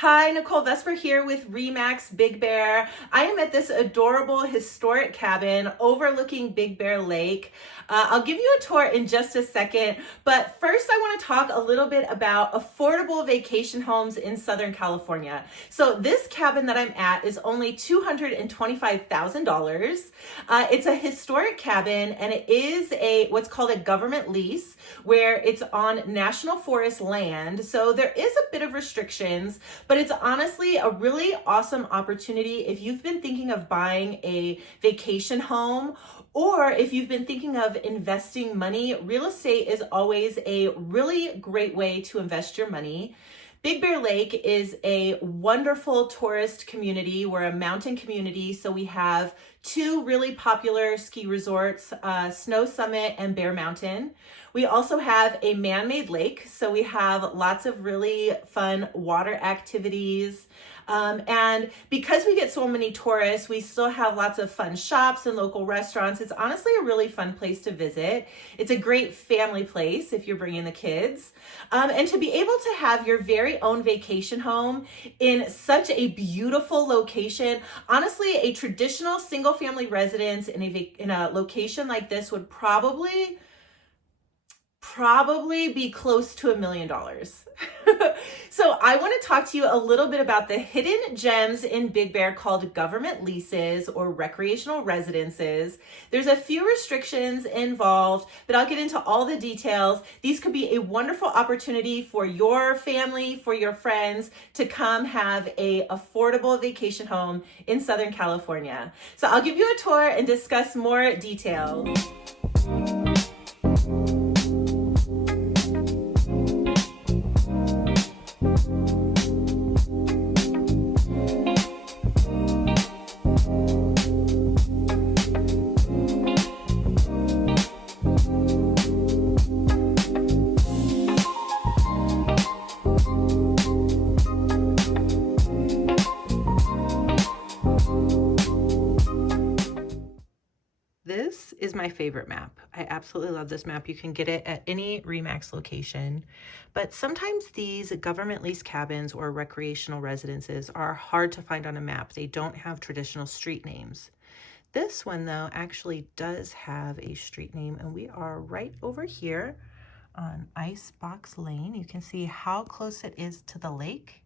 Hi, Nicole Vesper here with Remax Big Bear. I am at this adorable historic cabin overlooking Big Bear Lake. I'll give you a tour in just a second, but first I want to talk a little bit about affordable vacation homes in Southern California. So this cabin that I'm at is only $225,000. It's a historic cabin and it is what's called a government lease where it's on national forest land. So there is a bit of restrictions, but it's honestly a really awesome opportunity if you've been thinking of buying a vacation home, or if you've been thinking of investing money. Real estate is always a really great way to invest your money. Big Bear Lake is a wonderful tourist community. We're a mountain community, so we have two really popular ski resorts, Snow Summit and Bear Mountain. We also have a man-made lake, so we have lots of really fun water activities. And because we get so many tourists, we still have lots of fun shops and local restaurants. It's honestly a really fun place to visit. It's a great family place if you're bringing the kids. And to be able to have your very own vacation home in such a beautiful location, honestly, a traditional single family residence in a location like this would probably be close to $1 million. So I want to talk to you a little bit about the hidden gems in Big Bear called government leases or recreational residences. There's a few restrictions involved, but I'll get into all the details. These could be a wonderful opportunity for your family, for your friends to come have a affordable vacation home in Southern California. So I'll give you a tour and discuss more details. This is my favorite map. I absolutely love this map. You can get it at any Remax location, but sometimes these government lease cabins or recreational residences are hard to find on a map. They don't have traditional street names. This one though actually does have a street name, and we are right over here on Icebox Lane. You can see how close it is to the lake.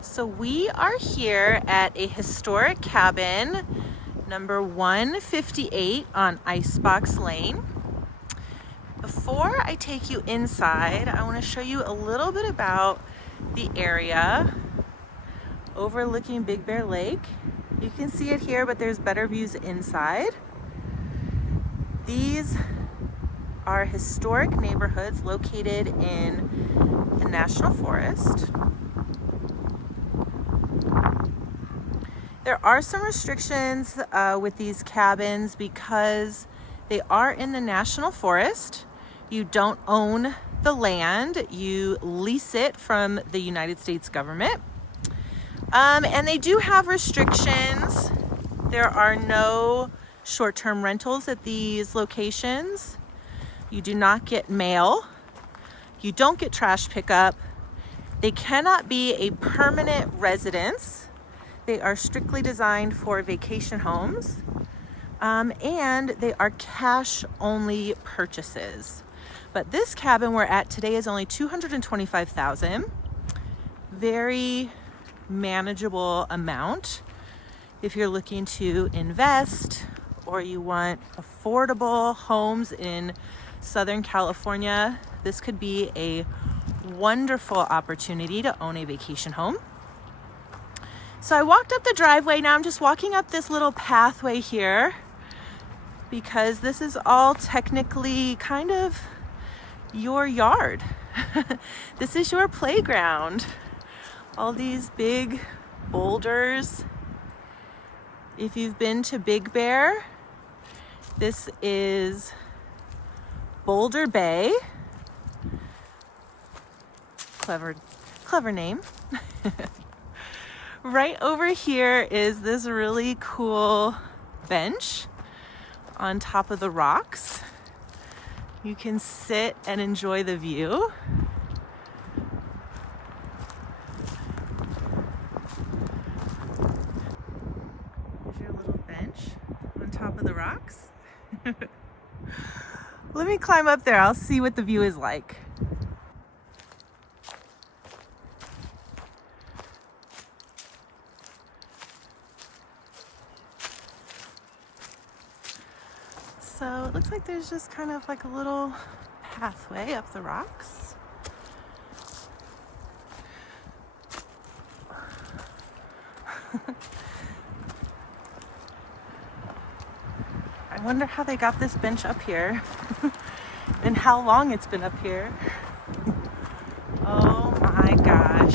So we are here at a historic cabin, number 158 on Icebox Lane. Before I take you inside, I want to show you a little bit about the area overlooking Big Bear Lake. You can see it here, but there's better views inside. These are historic neighborhoods located in the National Forest. There are some restrictions with these cabins because they are in the National Forest. You don't own the land, you lease it from the United States government. And they do have restrictions. There are no short-term rentals at these locations. You do not get mail. You don't get trash pickup. They cannot be a permanent residence. They are strictly designed for vacation homes, and they are cash-only purchases. But this cabin we're at today is only $225,000. Very manageable amount if you're looking to invest or you want affordable homes in Southern California. This could be a wonderful opportunity to own a vacation home. So I walked up the driveway. Now I'm just walking up this little pathway here because this is all technically kind of your yard. This is your playground. All these big boulders. If you've been to Big Bear, this is Boulder Bay. Clever name. Right over here is this really cool bench on top of the rocks. You can sit and enjoy the view. Let me climb up there. I'll see what the view is like. So it looks like there's just kind of like a little pathway up the rocks. I wonder how they got this bench up here and how long it's been up here. Oh my gosh.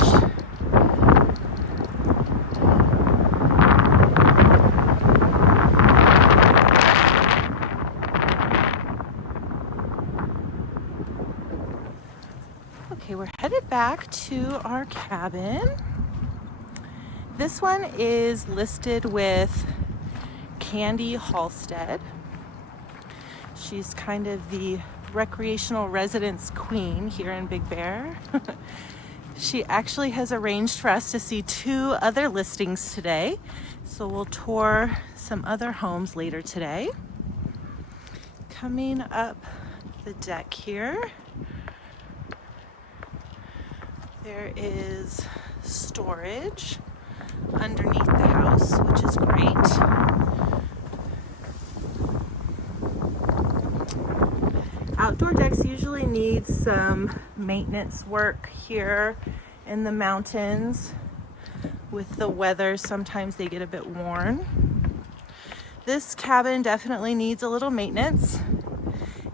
Okay, we're headed back to our cabin. This one is listed with Candy Hallstead. She's kind of the recreational residence queen here in Big Bear. She actually has arranged for us to see 2 other listings today. So we'll tour some other homes later today. Coming up the deck here, there is storage underneath the house, which is great. Outdoor decks usually need some maintenance work here in the mountains. With the weather, sometimes they get a bit worn. This cabin definitely needs a little maintenance.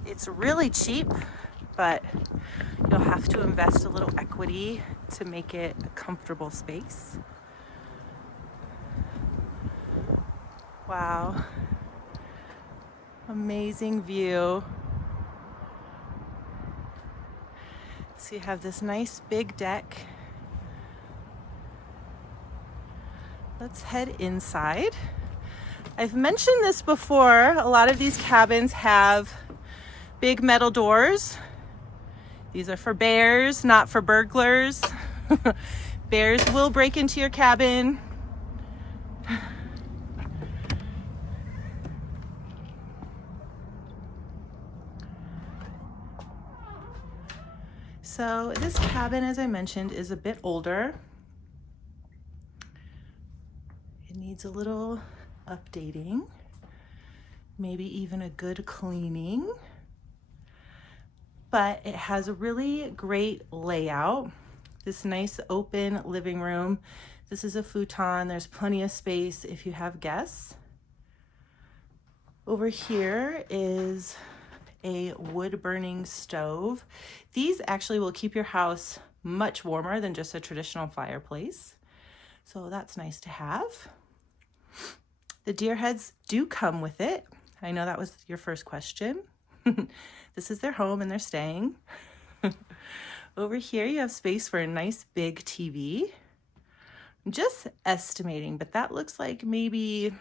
It's really cheap, but you'll have to invest a little equity to make it a comfortable space. Wow. Amazing view. So you have this nice big deck. Let's head inside. I've mentioned this before. A lot of these cabins have big metal doors. These are for bears, not for burglars. Bears will break into your cabin. So this cabin, as I mentioned, is a bit older. It needs a little updating, maybe even a good cleaning, but it has a really great layout. This nice open living room. This is a futon. There's plenty of space if you have guests. Over here is a wood burning stove. These actually will keep your house much warmer than just a traditional fireplace. So that's nice to have. The deer heads do come with it. I know that was your first question. This is their home and they're staying. Over here you have space for a nice big TV. I'm just estimating, but that looks like maybe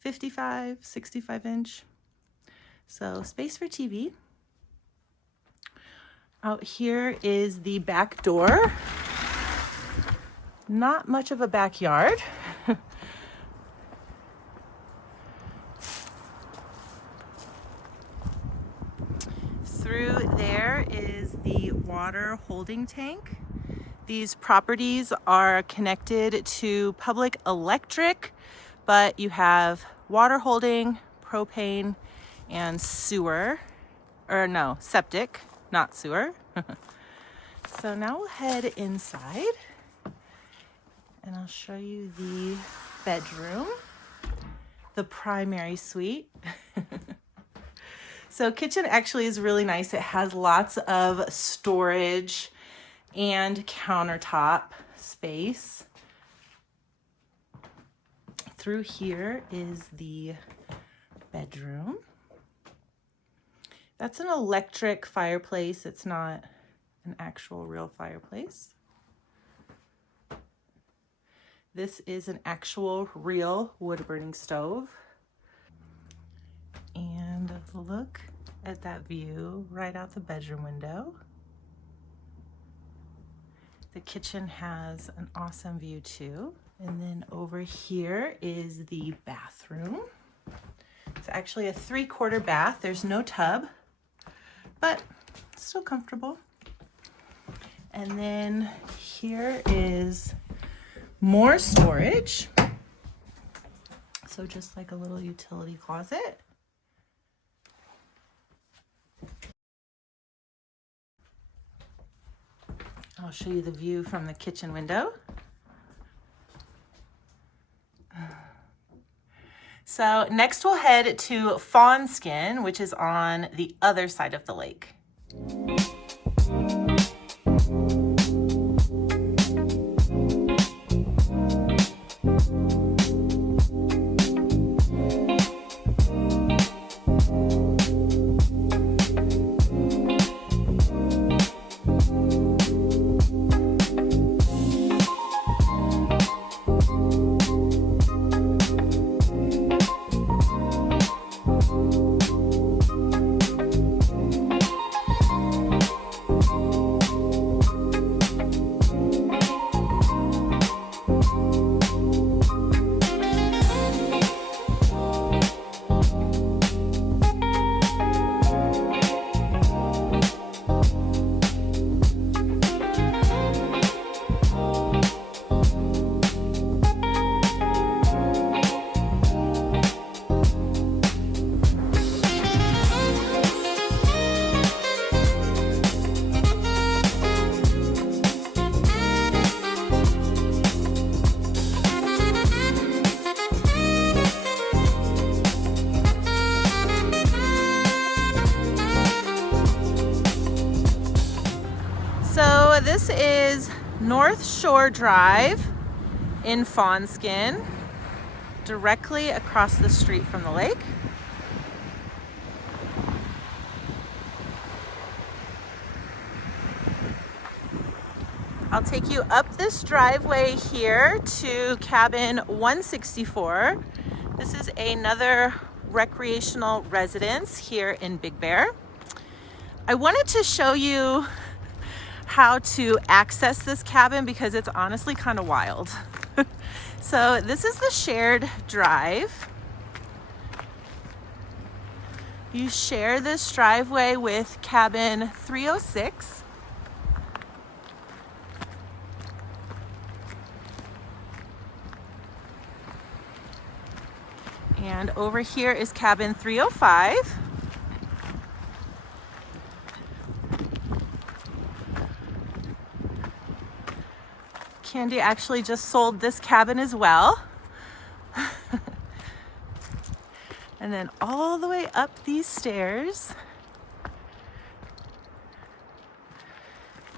55, 65 inch. So space for TV. Out here is the back door. Not much of a backyard. Through there is the water holding tank. These properties are connected to public electric, but you have water holding, propane, and sewer, or no, septic, not sewer. So now we'll head inside and I'll show you the bedroom, the primary suite. So kitchen actually is really nice. It has lots of storage and countertop space. Through here is the bedroom. That's an electric fireplace. It's not an actual real fireplace. This is an actual real wood burning stove. And look at that view right out the bedroom window. The kitchen has an awesome view too. And then over here is the bathroom. It's actually a 3/4 bath. There's no tub, but still comfortable. And then here is more storage. So just like a little utility closet. I'll show you the view from the kitchen window. So next we'll head to Fawnskin, which is on the other side of the lake. So this is North Shore Drive in Fawnskin, directly across the street from the lake. I'll take you up this driveway here to cabin 164. This is another recreational residence here in Big Bear. I wanted to show you how to access this cabin because it's honestly kind of wild. So this is the shared drive. You share this driveway with cabin 306. And over here is cabin 305. Candy actually just sold this cabin as well. And then all the way up these stairs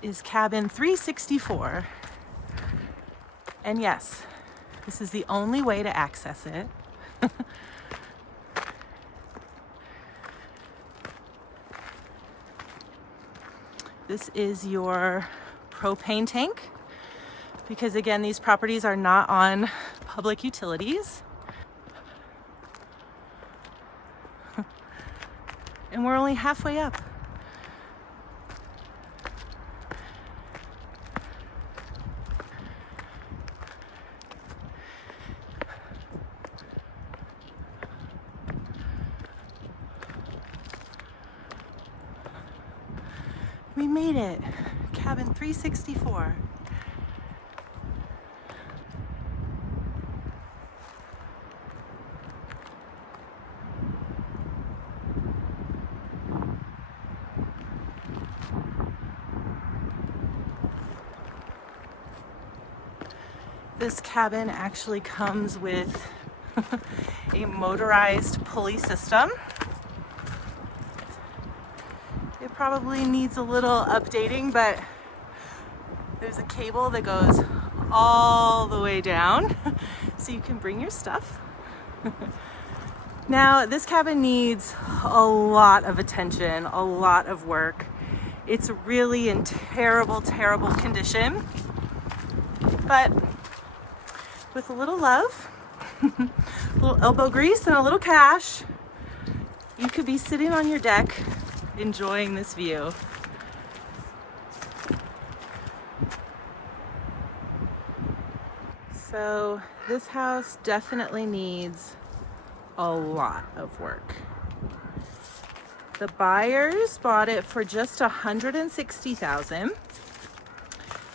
is cabin 364. And yes, this is the only way to access it. This is your propane tank, because again, these properties are not on public utilities. And we're only halfway up. We made it, cabin 364. This cabin actually comes with a motorized pulley system. It probably needs a little updating, but there's a cable that goes all the way down so you can bring your stuff. Now, this cabin needs a lot of attention, a lot of work. It's really in terrible, terrible condition, but with a little love, a little elbow grease, and a little cash, you could be sitting on your deck enjoying this view. So this house definitely needs a lot of work. The buyers bought it for just $160,000,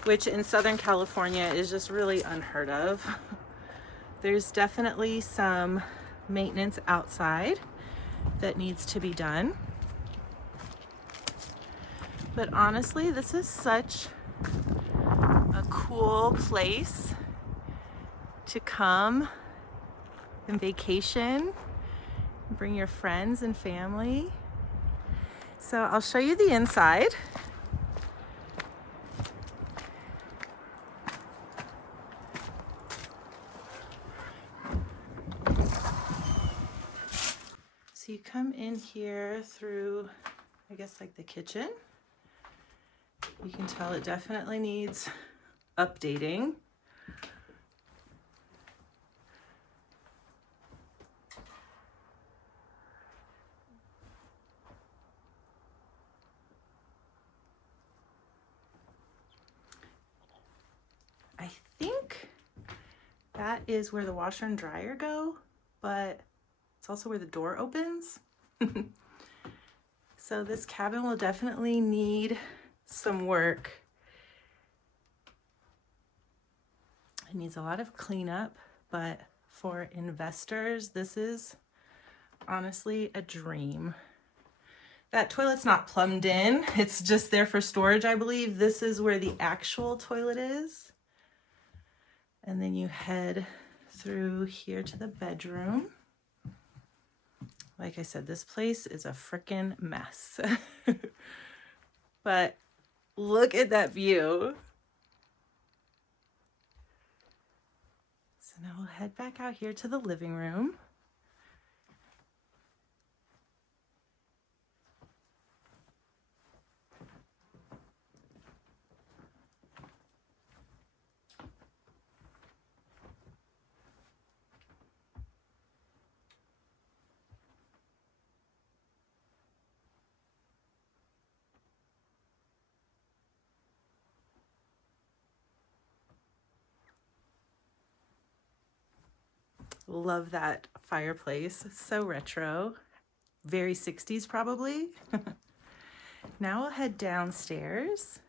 which in Southern California is just really unheard of. There's definitely some maintenance outside that needs to be done. But honestly, this is such a cool place to come and vacation, bring your friends and family. So I'll show you the inside. So you come in here through, I guess, like the kitchen. You can tell it definitely needs updating. I think that is where the washer and dryer go, but it's also where the door opens. So this cabin will definitely need some work. It needs a lot of cleanup, but for investors, this is honestly a dream. That toilet's not plumbed in. It's just there for storage, I believe. This is where the actual toilet is. And then you head through here to the bedroom. Like I said, this place is a freaking mess. But look at that view. So now we'll head back out here to the living room. Love that fireplace. So retro. Very 60s probably. Now we'll head downstairs.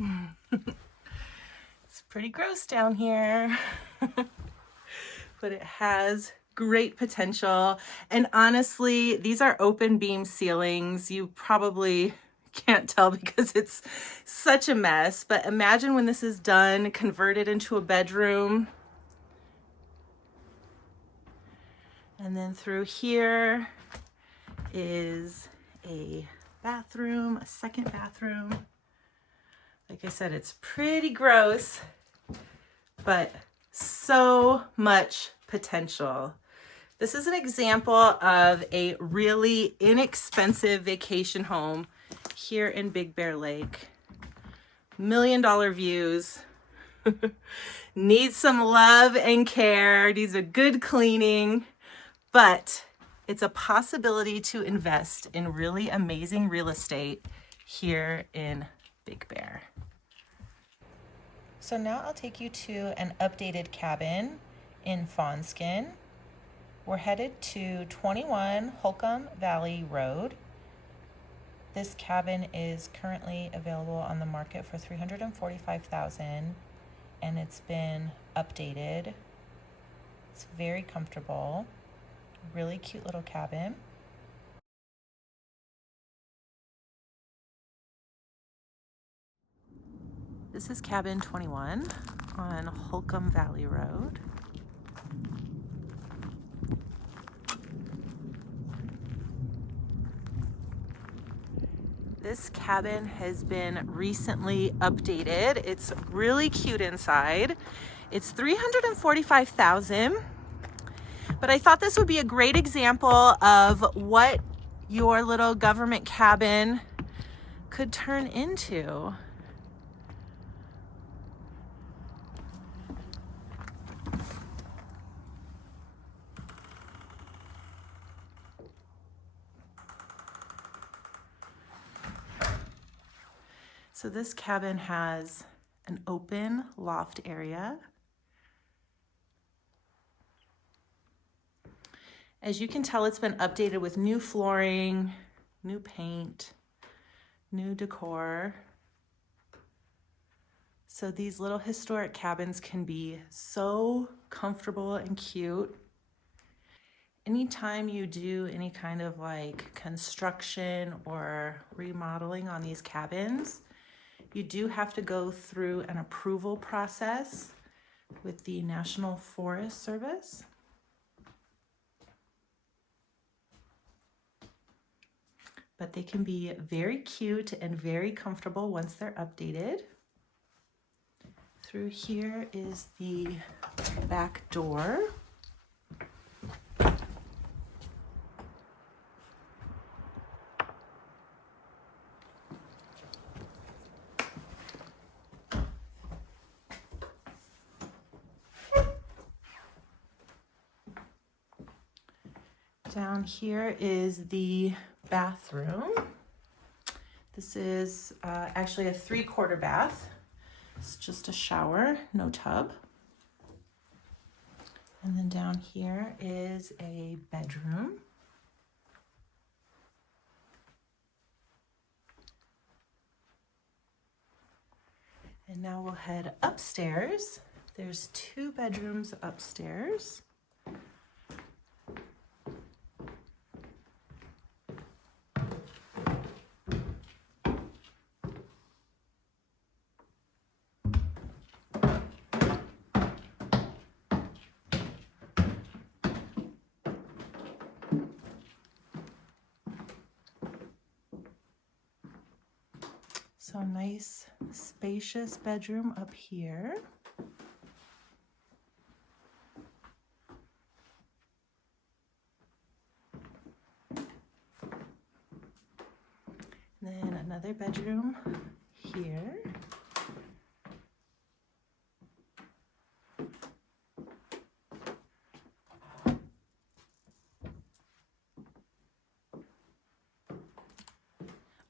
It's pretty gross down here. But it has great potential. And honestly, these are open beam ceilings. You probably can't tell because it's such a mess, but imagine when this is done, converted into a bedroom. And then through here is a bathroom, a second bathroom. Like I said, it's pretty gross, but so much potential. This is an example of a really inexpensive vacation home here in Big Bear Lake. $1 million views. Needs some love and care, needs a good cleaning, but it's a possibility to invest in really amazing real estate here in Big Bear. So now I'll take you to an updated cabin in Fawnskin. We're headed to 21 Holcomb Valley Road. This cabin is currently available on the market for $345,000, and it's been updated. It's very comfortable, really cute little cabin. This is cabin 21 on Holcomb Valley Road. This cabin has been recently updated. It's really cute inside. It's $345,000, but I thought this would be a great example of what your little government cabin could turn into. So this cabin has an open loft area. As you can tell, it's been updated with new flooring, new paint, new decor. So these little historic cabins can be so comfortable and cute. Anytime you do any kind of like construction or remodeling on these cabins, you do have to go through an approval process with the National Forest Service. But they can be very cute and very comfortable once they're updated. Through here is the back door. Down here is the bathroom. This is actually a 3/4 bath. It's just a shower, no tub. And then down here is a bedroom. And now we'll head upstairs. There's 2 bedrooms upstairs. So nice, spacious bedroom up here. And then another bedroom here.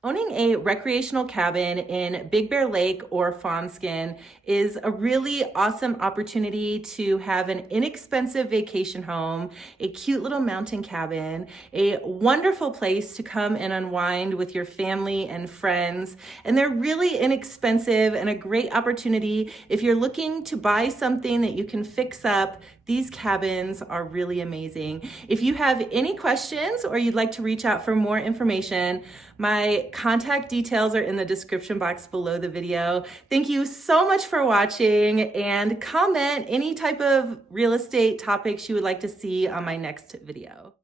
Owning a recreational cabin in Big Bear Lake or Fawnskin is a really awesome opportunity to have an inexpensive vacation home, a cute little mountain cabin, a wonderful place to come and unwind with your family and friends. And they're really inexpensive and a great opportunity. If you're looking to buy something that you can fix up, these cabins are really amazing. If you have any questions or you'd like to reach out for more information, my contact details are in the description box below the video. Thank you so much for watching, and comment any type of real estate topics you would like to see on my next video.